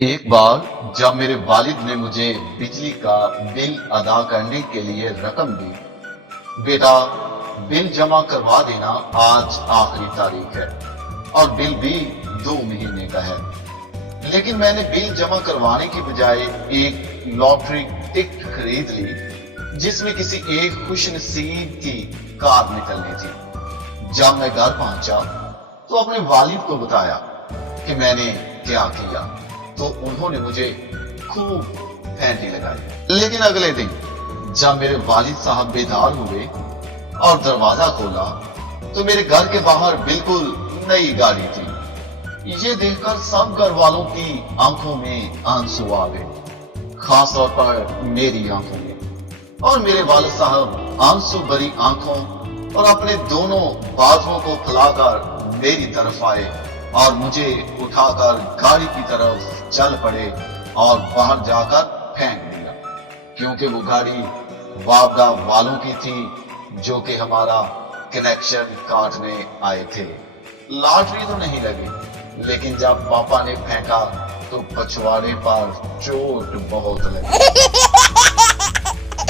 एक बार जब मेरे वालिद ने मुझे बिजली का बिल अदा करने के लिए रकम दी, बेटा बिल जमा करवा देना, आज आखिरी तारीख है और बिल भी 2 महीने का है। लेकिन मैंने बिल जमा करवाने की बजाय एक लॉटरी टिकट खरीद ली जिसमें किसी एक खुशनसीब की कार निकलनी थी। जब मैं घर पहुंचा तो अपने वालिद को बताया कि मैंने क्या किया, तो उन्होंने मुझे खूब फैंटी लगाई। लेकिन अगले दिन जब मेरे वालिद साहब बेदार हुए और दरवाजा खोला तो मेरे घर के बाहर बिल्कुल नई गाड़ी थी। ये देखकर सब घर वालों की आंखों में आंसू आ गए, खास तौर पर मेरी आंखों में। और मेरे वालिद साहब आंसू भरी आंखों और अपने दोनों बाजुओं को फैलाकर मेरी तरफ आए और मुझे उठाकर गाड़ी की तरफ चल पड़े और बाहर जाकर फेंक दिया, क्योंकि वो गाड़ी वापडा वालों की थी जो कि हमारा कनेक्शन काटने आए थे। लॉटरी तो नहीं लगी, लेकिन जब पापा ने फेंका तो पछवाड़े पर चोट बहुत लगी।